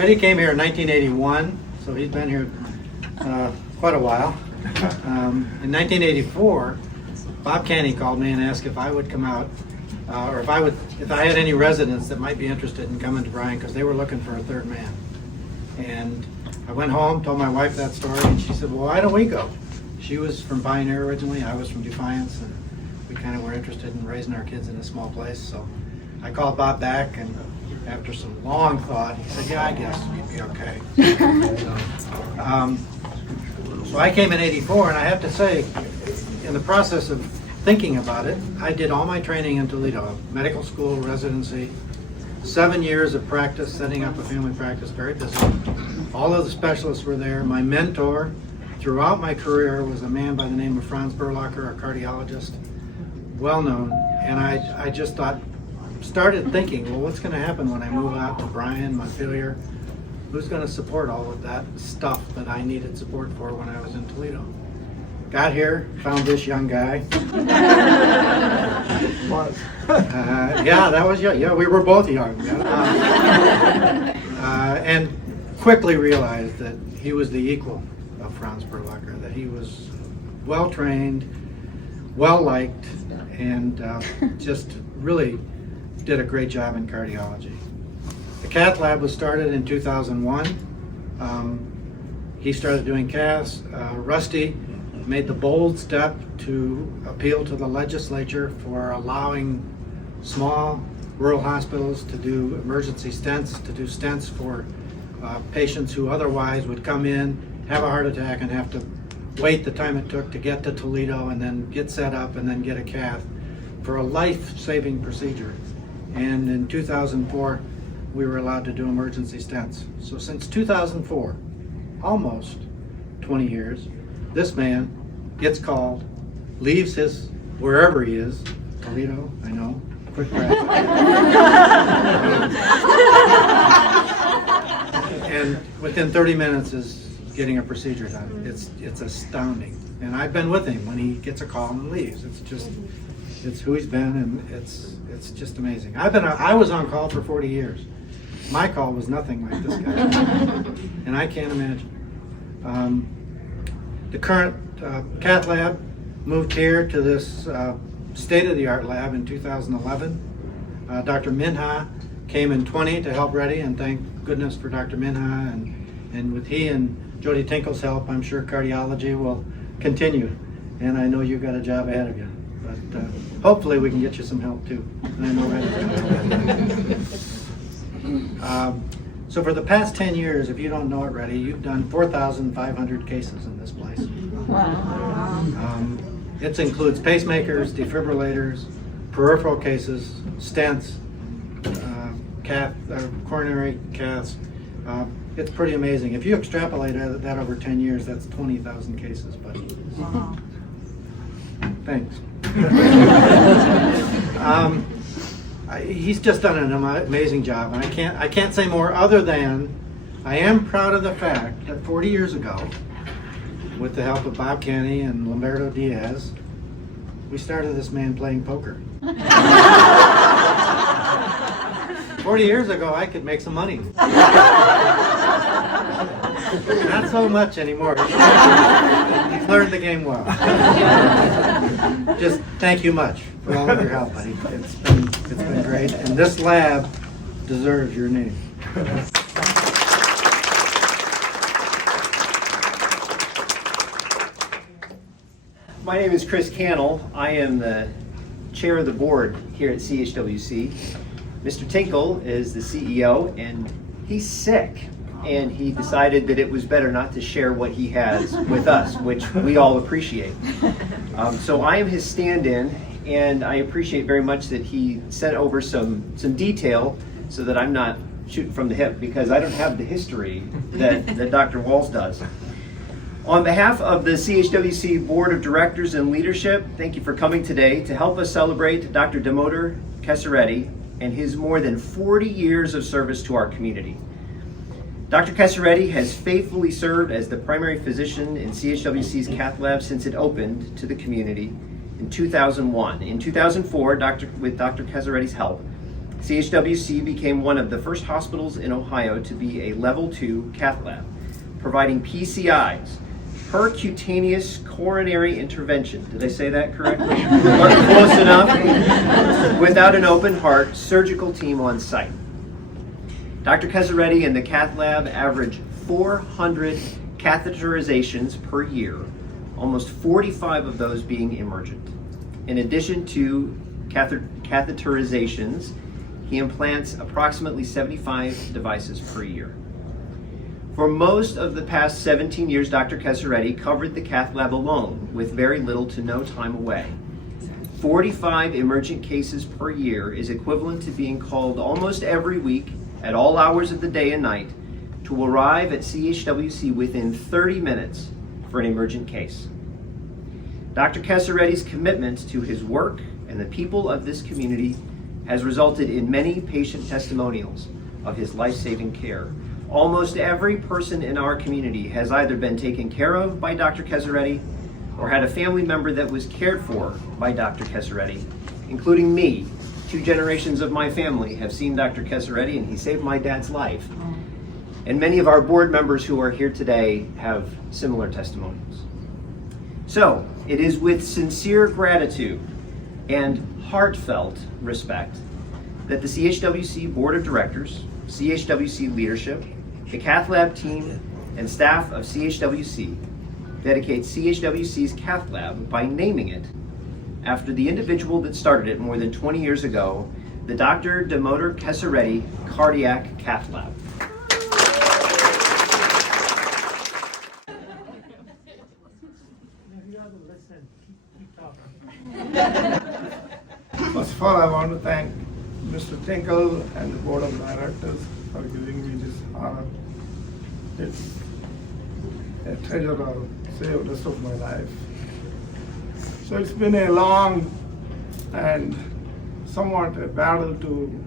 Freddie came here in 1981, so he's been here quite a while. In 1984, Bob Canny called me and asked if I would come out, or if I had any residents that might be interested in coming to Bryan, because they were looking for a third man. And I went home, told my wife that story, and she said, well, why don't we go? She was from Pioneer originally, I was from Defiance, and we kind of were interested in raising our kids in a small place. So I called Bob back, and after some long thought, he said, yeah, I guess you'd be okay. So I came in '84, and I have to say, in the process of thinking about it, I did all my training in Toledo, medical school, residency, 7 years of practice, setting up a family practice, very busy. All of the specialists were there. My mentor throughout my career was a man by the name of Franz Berlacher, a cardiologist, well known. And I just started thinking, well, what's going to happen when I move out to Bryan, Montpelier? Who's going to support all of that stuff that I needed support for when I was in Toledo? Got here, found this young guy. Yeah, that was young. Yeah, we were both young. And quickly realized that he was the equal of Franz Berlacher, that he was well-trained, well-liked, and just really did a great job in cardiology. The Cath lab was started in 2001. He started doing Caths. Rusty made the bold step to appeal to the legislature for allowing small rural hospitals to do emergency stents, to do stents for patients who otherwise would come in, have a heart attack, and have to wait the time it took to get to Toledo and then get set up and then get a cath for a life-saving procedure. And in 2004, we were allowed to do emergency stents. So since 2004, almost 20 years, this man gets called, leaves his, wherever he is, Toledo, I know, quick grab. And within 30 minutes is getting a procedure done. It's astounding. And I've been with him when he gets a call and leaves. It's who he's been, and it's just amazing. I was on call for 40 years. My call was nothing like this guy. And I can't imagine. The current Cath lab moved here to this state-of-the-art lab in 2011. Dr. Minha came in 20 to help Reddy, and thank goodness for Dr. Minha. And with he and Jody Tinkle's help, I'm sure cardiology will continue. And I know you've got a job ahead of you. But hopefully we can get you some help too. And I know Reddy's going to help. So for the past 10 years, if you don't know it, Reddy, you've done 4,500 cases in this place. Wow. It includes pacemakers, defibrillators, peripheral cases, stents, coronary caths. It's pretty amazing. If you extrapolate that over 10 years, that's 20,000 cases, buddy. Wow. Thanks. He's just done an amazing job, and I can't say more other than I am proud of the fact that 40 years ago, with the help of Bob Canny and Lamberto Diaz, we started this man playing poker. 40 years ago, I could make some money. Not so much anymore. He's learned the game well. Just thank you much for all of your help, buddy. It's been great, and this lab deserves your name. My name is Chris Cannell. I am the chair of the board here at CHWC. Mr. Tinkle is the CEO, and he's sick. And he decided that it was better not to share what he has with us, which we all appreciate. So I am his stand-in, and I appreciate very much that he sent over some detail so that I'm not shooting from the hip, because I don't have the history that Dr. Walls does. On behalf of the CHWC Board of Directors and Leadership, thank you for coming today to help us celebrate Dr. Damoder Kesireddy and his more than 40 years of service to our community. Dr. Kesireddy has faithfully served as the primary physician in CHWC's Cath lab since it opened to the community in 2001. In 2004, with Dr. Kesireddy's help, CHWC became one of the first hospitals in Ohio to be a level 2 cath lab, providing PCIs, percutaneous coronary intervention. Did I say that correctly? Close enough. Without an open heart, surgical team on site. Dr. Kesireddy and the cath lab average 400 catheterizations per year, almost 45 of those being emergent. In addition to catheterizations, he implants approximately 75 devices per year. For most of the past 17 years, Dr. Kesireddy covered the cath lab alone with very little to no time away. 45 emergent cases per year is equivalent to being called almost every week at all hours of the day and night to arrive at CHWC within 30 minutes for an emergent case. Dr. Kesireddy's commitment to his work and the people of this community has resulted in many patient testimonials of his life-saving care. Almost every person in our community has either been taken care of by Dr. Kesireddy or had a family member that was cared for by Dr. Kesireddy, including me. 2 generations of my family have seen Dr. Kesireddy, and he saved my dad's life. And many of our board members who are here today have similar testimonials. So, it is with sincere gratitude and heartfelt respect that the CHWC Board of Directors, CHWC leadership, the cath lab team, and staff of CHWC dedicate CHWC's cath lab by naming it after the individual that started it more than 20 years ago, the Dr. Damoder Kesireddy Cardiac Cath Lab. First of all, I want to thank Mr. Tinkle and the Board of Directors for giving me this honor. It's a treasure I'll save the rest of my life. So it's been a long and somewhat a battle to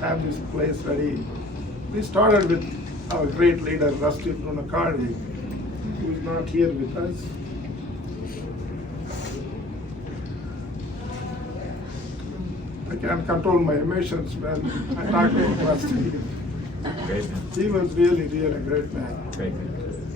have this place ready. We started with our great leader, Rusty Prunacardi, who is not here with us. I can't control my emotions when I talk about Rusty. He was really a great man.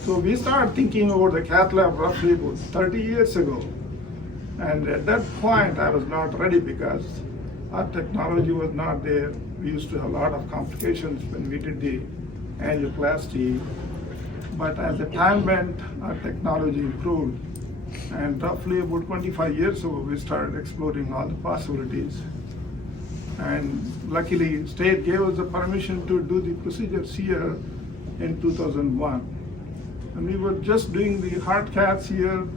So we started thinking about the cath lab roughly about 30 years ago. And at that point, I was not ready because our technology was not there. We used to have a lot of complications when we did the angioplasty. But as the time went, our technology improved. And roughly about 25 years ago, we started exploring all the possibilities. And luckily, state gave us the permission to do the procedures here in 2001. And we were just doing the heart caths here.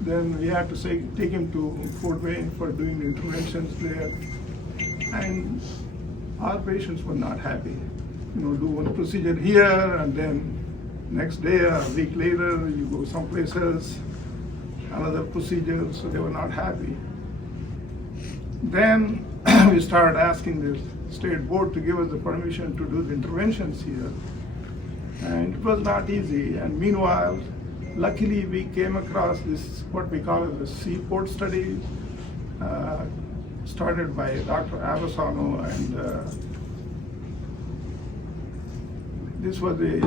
Then we had to take him to Fort Wayne for doing the interventions there. And our patients were not happy. Do one procedure here, and then next day, a week later, you go someplace else, another procedure, so they were not happy. Then we started asking the state board to give us the permission to do the interventions here. And it was not easy. And meanwhile, luckily we came across this, what we call it the Seaport study, started by Dr. Avasano, and this was a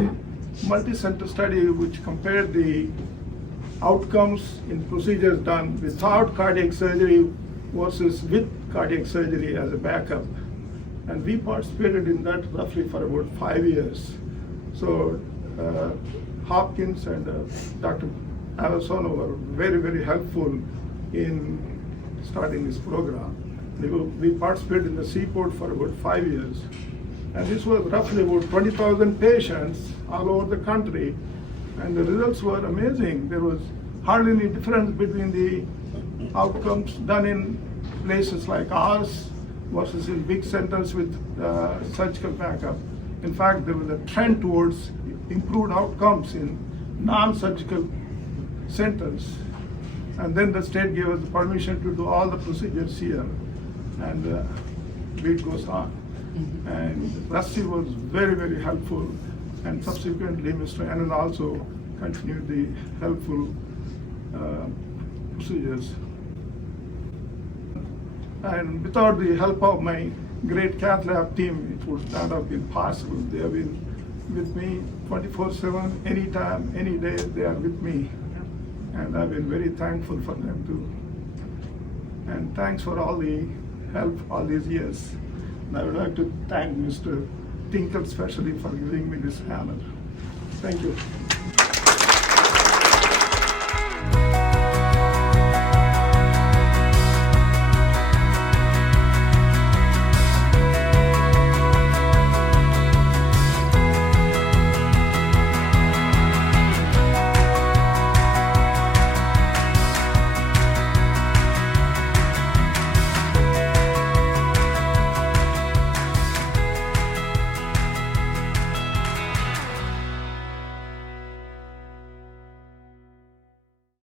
multi-center study which compared the outcomes in procedures done without cardiac surgery versus with cardiac surgery as a backup. And we participated in that roughly for about 5 years. So Hopkins and Dr. Avasano were very helpful in starting this program. We participated in the Seaport for about 5 years. And this was roughly about 20,000 patients all over the country. And the results were amazing. There was hardly any difference between the outcomes done in places like ours versus in big centers with surgical backup. In fact, there was a trend towards improved outcomes in non-surgical centers. And then the state gave us the permission to do all the procedures here. And it goes on. And Rusty was very helpful. And subsequently, Mr. Anand also continued the helpful procedures. And without the help of my great cath lab team, it would not have been possible. They have been with me 24/7, anytime, any day, they are with me. And I've been very thankful for them too. And thanks for all the help all these years. And I would like to thank Mr. Tinkle especially for giving me this honor. Thank you.